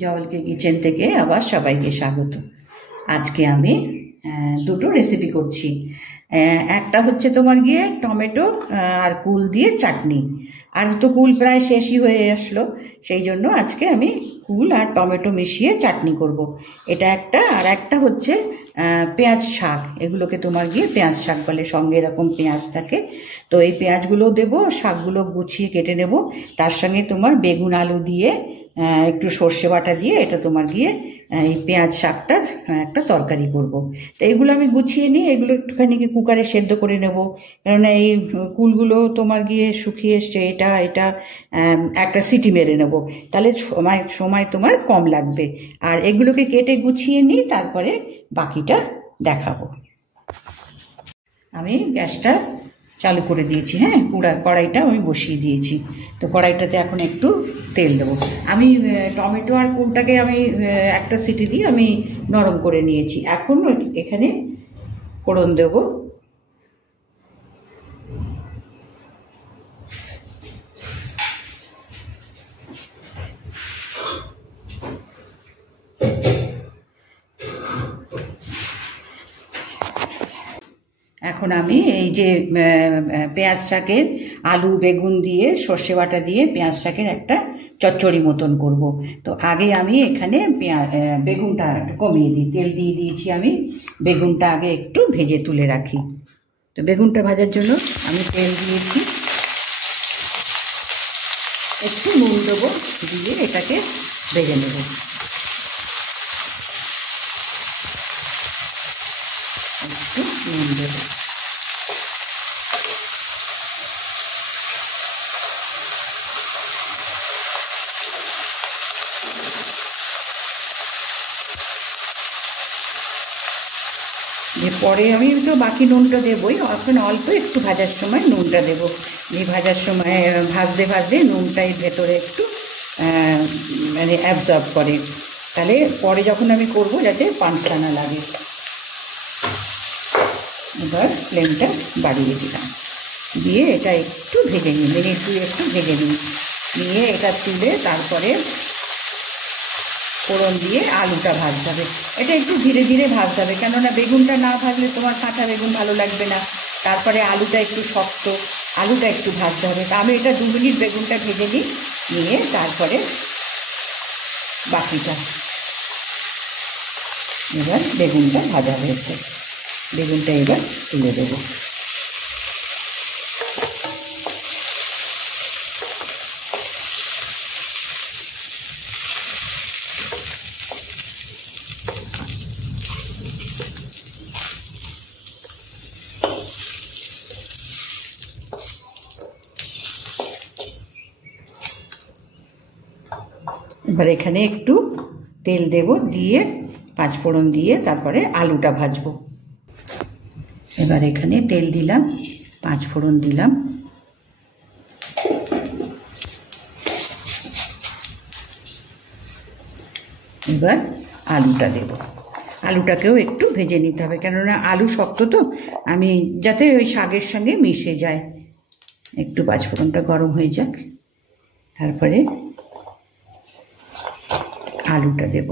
জওয়ালকে kitchen থেকে আবার সবাইকে স্বাগত। আজকে আমি দুটো রেসিপি করছি। একটা হচ্ছে তোমার গিয়ে টমেটো আর কুল দিয়ে চাটনি। আর তো কুল প্রায় শেষই হয়ে আসলো, সেই জন্য আজকে আমি কুল আর টমেটো মিশিয়ে চাটনি করব। এটা একটা। আর একটা হচ্ছে পেঁয়াজ শাক। এগুলোকে তোমার গিয়ে পেঁয়াজ শাক বলে, সঙ্গে এরকম পেঁয়াজ থাকে। তো এই পেঁয়াজগুলো দেবো, শাকগুলো গুছিয়ে কেটে নেব। তার সঙ্গে তোমার বেগুন আলু দিয়ে একটু সর্ষে বাটা দিয়ে এটা তোমার গিয়ে এই পেঁয়াজ শাকটার একটা তরকারি করব। তো এগুলো আমি গুছিয়ে নিই, এগুলো একটুখানি কুকারে সেদ্ধ করে নেব, কেননা এই কুলগুলো তোমার গিয়ে শুকিয়ে এসছে। এটা একটা সিটি মেরে নেব, তাহলে সময় তোমার কম লাগবে। আর এগুলোকে কেটে গুছিয়ে নিই, তারপরে বাকিটা দেখাবো। আমি গ্যাসটা চালু করে দিয়েছি। হ্যাঁ, কড়াইটা আমি বসিয়ে দিয়েছি। তো কড়াইটাতে এখন একটু তেল দেবো। আমি টমেটো আর কুলটাকে আমি একটা সিটি দিয়ে আমি নরম করে নিয়েছি। এখন এখানে ফোড়ন দেবো। এখন আমি এই যে পেঁয়াজ শাকের আলু বেগুন দিয়ে সর্ষে বাটা দিয়ে পেঁয়াজ শাকের একটা চচ্চড়ি মতন করব। তো আগে আমি এখানে বেগুনটা কমিয়ে দিই, তেল দিয়ে দিয়েছি আমি। বেগুনটা আগে একটু ভেজে তুলে রাখি। তো বেগুনটা ভাজার জন্য আমি তেল দিয়েছি, একটু নুন দেবো, দিয়ে এটাকে ভেজে নেব। একটু নুন দেবো। পরে আমি তো বাকি নুনটা দেবই, এখন অল্প একটু ভাজার সময় নুনটা দেবো। এই ভাজার সময় ভাজতে নুনটা এর ভেতরে একটু মানে অ্যাবজর্ব করে, তাহলে পরে যখন আমি করব যাতে পান্তা না লাগে। এবার ফ্লেমটা বাড়িয়ে দিলাম, দিয়ে এটা একটু ভেজে নিই, একটু ভেজে নিয়ে এটা তুলে তারপরে ফোড়ন দিয়ে আলুটা ভাজতে হবে। এটা একটু ধীরে ধীরে ভাজতে হবে, কেননা বেগুনটা না ভাজলে তোমার কাঁচা বেগুন ভালো লাগবে না। তারপরে আলুটা একটু শক্ত, আলুটা একটু ভাজতে হবে। তা আমি এটা 2 মিনিট বেগুনটা ভেজে নিয়ে তারপরে বাকিটা। এবার বেগুনটা ভাজা হয়েছে, বেগুনটা এবার তুলে দেবো। এবার এখানে একটু তেল দেব, দিয়ে 5 ফোড়ন দিয়ে তারপরে আলুটা ভাজবো। এবার এখানে তেল দিলাম, 5 ফোড়ন দিলাম, এবার আলুটা দেব। আলুটাকেও একটু ভেজে নিতে হবে, কেননা আলু শক্ত, তো আমি যাতে ওই শাকের সঙ্গে মিশে যায়। একটু 5 ফোড়নটা গরম হয়ে যাক, তারপরে আলুটা দেব।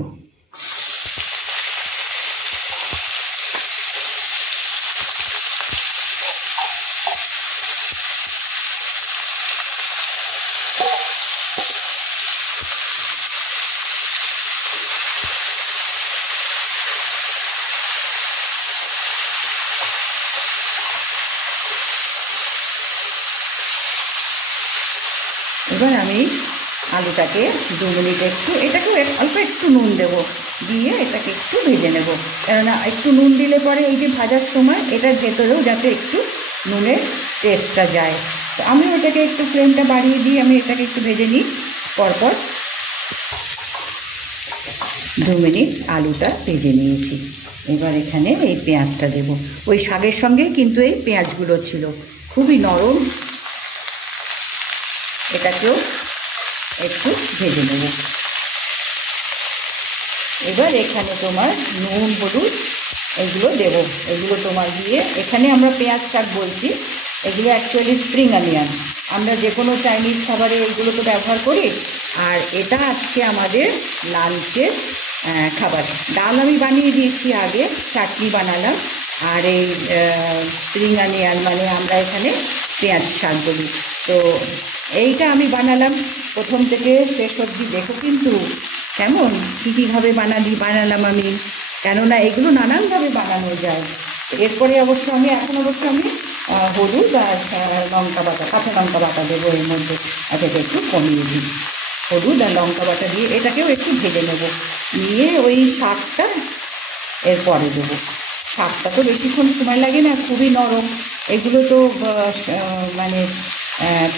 এবার আমি আলুটাকে 2 মিনিট এটাকে অল্প একটু নুন দেবো, দিয়ে এটাকে একটু ভেজে নেব। কেননা একটু নুন দিলে পরে এই যে ভাজার সময় এটার ভেতরেও যাতে একটু নুনের টেস্টটা যায়। তো আমি ওটাকে একটু ফ্লেমটা বাড়িয়ে দিই, আমি এটাকে একটু ভেজে নিই। পরপর 2 মিনিট আলুটা ভেজে নিয়েছি। এবার এখানে এই পেঁয়াজটা দেব। ওই শাকের সঙ্গে কিন্তু এই পেঁয়াজগুলো ছিল, খুবই নরম। এটাকেও একটু ভেজে নেব। এবার এখানে তোমার নুন হলুদ এগুলো দেবো। এগুলো তোমার দিয়ে, এখানে আমরা পেঁয়াজ শাক বলছি, এগুলো অ্যাকচুয়ালি স্প্রিং অনিয়ন। আমরা যে কোনো চাইনিজ খাবারে এইগুলো তো ব্যবহার করি। আর এটা আজকে আমাদের লাঞ্চের খাবার। ডাল আমি বানিয়ে দিয়েছি আগে, চাটনি বানালাম, আর এই স্প্রিং অনিয়ন মানে আমরা এখানে পেঁয়াজ শাক বলি, তো এইটা আমি বানালাম প্রথম থেকে শেষ অবধি। দেখো কিন্তু কেমন কীভাবে বানালাম আমি, কেননা এগুলো নানানভাবে বানানো যায়। এরপরে অবশ্য আমি হলুদ আর লঙ্কা বাটা, কাঁচা লঙ্কা বাটা দেবো এর মধ্যে। এটাকে একটু কমিয়ে দিই, হলুদ আর লঙ্কা বাটা দিয়ে এটাকেও একটু ভেজে নেব, নিয়ে ওই শাকটা এরপরে দেবো। শাকটা তো বেশিক্ষণ সময় লাগে না, খুবই নরম। এগুলো তো মানে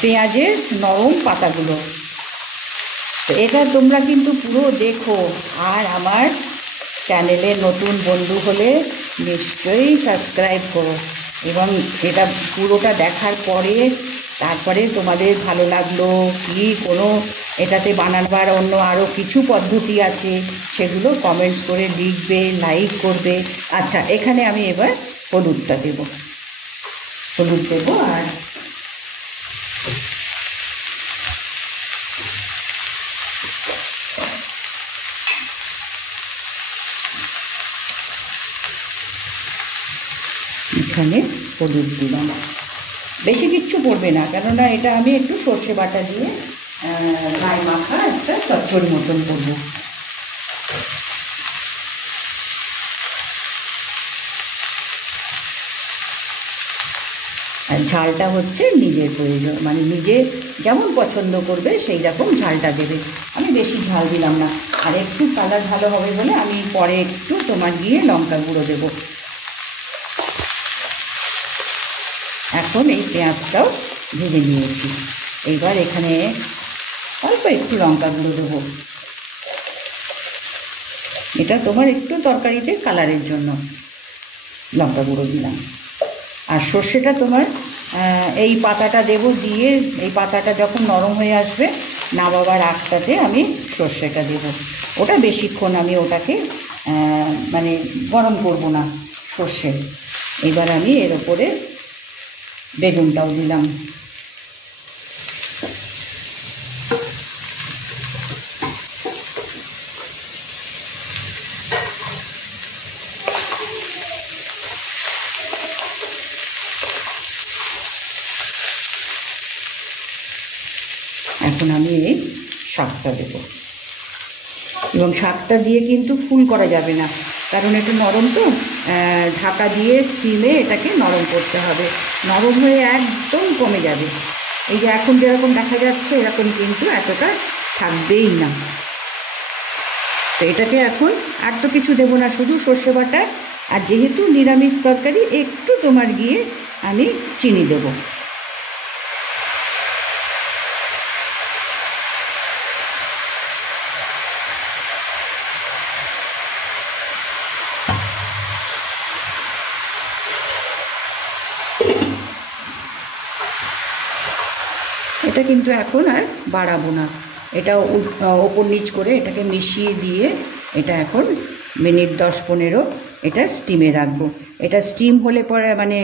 পেঁয়াজের নরম পাতাগুলো। তো এটা তোমরা কিন্তু পুরো দেখো, আর আমার চ্যানেলে নতুন বন্ধু হলে নিশ্চয়ই সাবস্ক্রাইব করো, এবং এটা পুরোটা দেখার পরে তারপরে তোমাদের ভালো লাগলো কি, কোনো এটাতে বানাবার অন্য আরও কিছু পদ্ধতি আছে সেগুলো কমেন্টস করে লিখবে, লাইক করবে। আচ্ছা, এখানে আমি এবার হলুদ দেবো, আর এখানে হলুদ দিলাম, বেশি কিচ্ছু পড়বে না, কেননা এটা আমি একটু সর্ষে বাটা দিয়ে গায়ে মাখা একটা চচ্চড়ি মতন করবো। আর ঝালটা হচ্ছে নিজের প্রয়োজন, মানে নিজে যেমন পছন্দ করবে সেই রকম ঝালটা দেবে। আমি বেশি ঝাল দিলাম না, আর একটু কালার ভালো হবে বলে আমি পরে একটু তোমার গিয়ে লঙ্কা গুঁড়ো দেবো। এখন এই পেঁয়াজটাও ভেজে নিয়েছি, এইবার এখানে অল্প একটু লঙ্কা গুঁড়ো দেবো। এটা তোমার একটু তরকারিতে কালারের জন্য লঙ্কা গুঁড়ো দিলাম। আর সর্ষেটা তোমার এই পাতাটা দেবো, দিয়ে এই পাতাটা যখন নরম হয়ে আসবে নামাবার আগটাতে আমি সর্ষেটা দেবো। ওটা বেশিক্ষণ আমি ওটাকে মানে গরম করব না সর্ষে। এবার আমি এর ওপরে বেগুনটাও দিলাম। এখন আমি এই শাকটা দেব, এবং শাকটা দিয়ে কিন্তু ফুল করা যাবে না, কারণ এটা নরম তো, ঢাকা দিয়ে স্টিমে এটাকে নরম করতে হবে। নরম হয়ে একদম কমে যাবে, এই যে এখন যেরকম দেখা যাচ্ছে এরকম কিন্তু এতটা থাকবেই না। তো এটাকে এখন আর তো কিছু দেবো না, শুধু সর্ষে বাটা, আর যেহেতু নিরামিষ তরকারি একটু তোমার গিয়ে আমি চিনি দেবো। এটা কিন্তু এখন আর বাড়াবো না, এটা ওপর নিচ করে এটাকে মিশিয়ে দিয়ে এটা এখন মিনিট 10-15 এটা স্টিমে রাখবো। এটা স্টিম হলে পরে মানে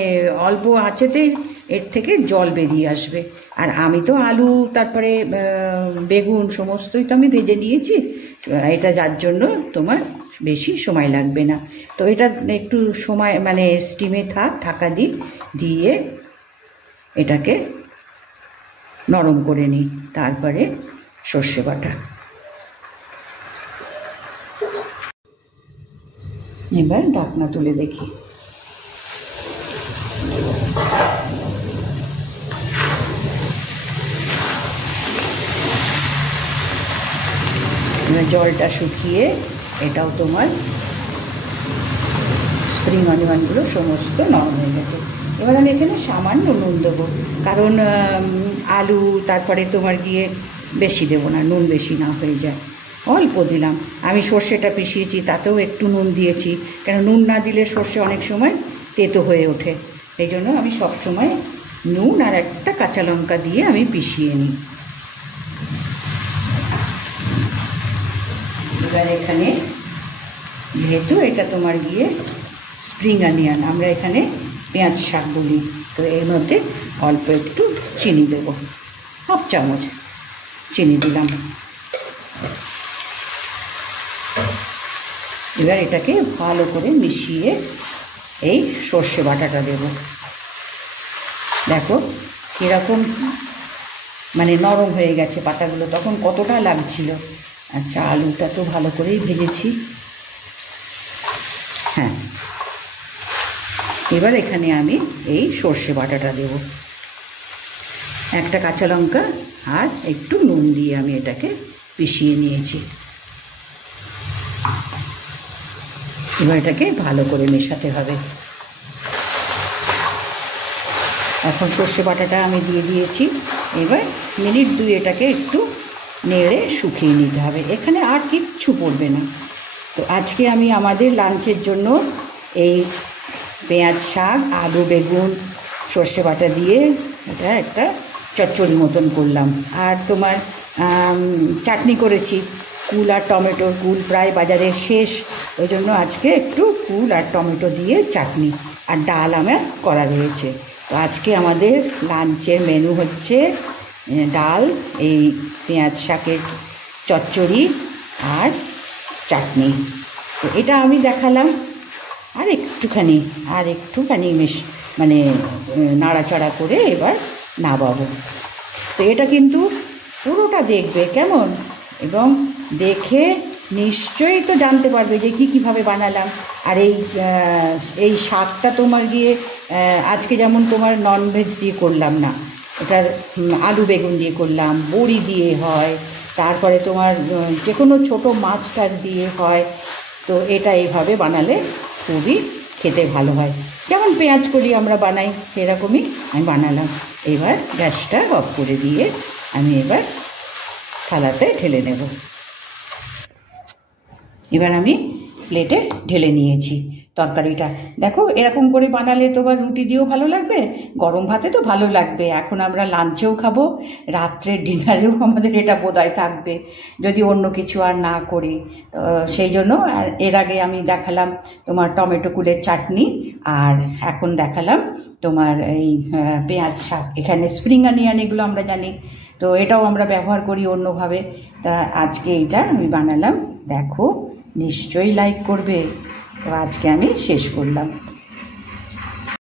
অল্প আঁচেতেই এর থেকে জল বেরিয়ে আসবে। আর আমি তো আলু তারপরে বেগুন সমস্তই তো আমি ভেজে নিয়েছি, এটা যার জন্য তোমার বেশি সময় লাগবে না। তো এটা একটু সময় মানে স্টিমে থাক, ঢাকা দিয়ে এটাকে নরম করে নিই, তারপরে সর্ষে বাটা। এবার ঢাকনা তুলে দেখি, জলটা শুকিয়ে এটাও তোমার স্প্রিং অনিয়নগুলো সমস্ত নরম হয়ে গেছে। এবার আমি এখানে সামান্য নুন দেবো, কারণ আলু তারপরে তোমার গিয়ে বেশি দেবো না, নুন বেশি না হয়ে যায়, অল্প দিলাম। আমি সর্ষেটা পিষিয়েছি তাতেও একটু নুন দিয়েছি, কেন নুন না দিলে সর্ষে অনেক সময় তেতো হয়ে ওঠে, এই জন্য আমি সবসময় নুন আর একটা কাঁচা লঙ্কা দিয়ে আমি পিষিয়ে নিই। এবার এখানে যেহেতু এটা তোমার গিয়ে স্প্রিং অনিয়ন, আমরা এখানে পেঁয়াজ শাক বলি, তো এর মধ্যে অল্প একটু চিনি দেব, হাফ চামচ চিনি দিলাম। এবার এটাকে ভালো করে মিশিয়ে এই সর্ষে বাটাটা দেব। দেখো কীরকম মানে নরম হয়ে গেছে পাতাগুলো, তখন কতটা লাগছিল। আচ্ছা, আলুটা তো ভালো করেই ভেজেছি। হ্যাঁ, এবার এখানে আমি এই সর্ষে বাটাটা দেব, একটা কাঁচা লঙ্কা আর একটু নুন দিয়ে আমি এটাকে পিষিয়ে নিয়েছি। এবার এটাকে ভালো করে মেশাতে হবে। এখন সর্ষে বাটাটা আমি দিয়ে দিয়েছি। এবার মিনিট 2 এটাকে একটু নেড়ে শুকিয়ে নিতে হবে। এখানে আর কিচ্ছু পড়বে না। তো আজকে আমি আমাদের লাঞ্চের জন্য এই পেঁয়াজ শাক, আলু, বেগুন, সর্ষে বাটা দিয়ে এটা একটা চচ্চড়ি মতন করলাম। আর তোমার চাটনি করেছি, কুল আর টমেটো। কুল প্রায় বাজারে শেষ, ওই জন্য আজকে একটু কুল আর টমেটো দিয়ে চাটনি, আর ডাল আমার করা রয়েছে। তো আজকে আমাদের লাঞ্চের মেনু হচ্ছে ডাল, এই পেঁয়াজ শাকের চচ্চড়ি আর চাটনি। তো এটা আমি দেখালাম। আর একটুখানি মানে নাড়াচাড়া করে এবার নামাবো। তো এটা কিন্তু পুরোটা দেখবে কেমন, এবং দেখে নিশ্চয়ই তো জানতে পারবে যে কীভাবে বানালাম। আর এই শাকটা তোমার গিয়ে আজকে যেমন তোমার ননভেজ দিয়ে করলাম না, এটার আলু বেগুন দিয়ে করলাম, বড়ি দিয়ে হয়, তারপরে তোমার যে কোনো ছোটো মাছ টাছ দিয়ে হয়। তো এটা এইভাবে বানালে খুবই খেতে ভালো হয়, যেমন পেঁয়াজ করি আমরা বানাই সেরকমই আমি বানালাম। এবার গ্যাসটা অফ করে দিয়ে আমি এবার থালাতে ঢেলে নেব। এবার আমি প্লেটে ঢেলে নিয়েছি তরকারিটা। দেখো এরকম করে বানালে তোমার রুটি দিয়েও ভালো লাগবে, গরম ভাতে তো ভালো লাগবে। এখন আমরা লাঞ্চেও খাবো, রাত্রের ডিনারেও আমাদের এটা বোধহয় থাকবে, যদি অন্য কিছু আর না করি। সেই জন্য এর আগে আমি দেখালাম তোমার টমেটো কুলের চাটনি, আর এখন দেখালাম তোমার এই পেঁয়াজ শাক। এখানে স্প্রিং অনিয়ন এগুলো আমরা জানি, তো এটাও আমরা ব্যবহার করি অন্যভাবে। তা আজকে এইটা আমি বানালাম, দেখো নিশ্চয়ই লাইক করবে। তো আজকে আমি শেষ করলাম।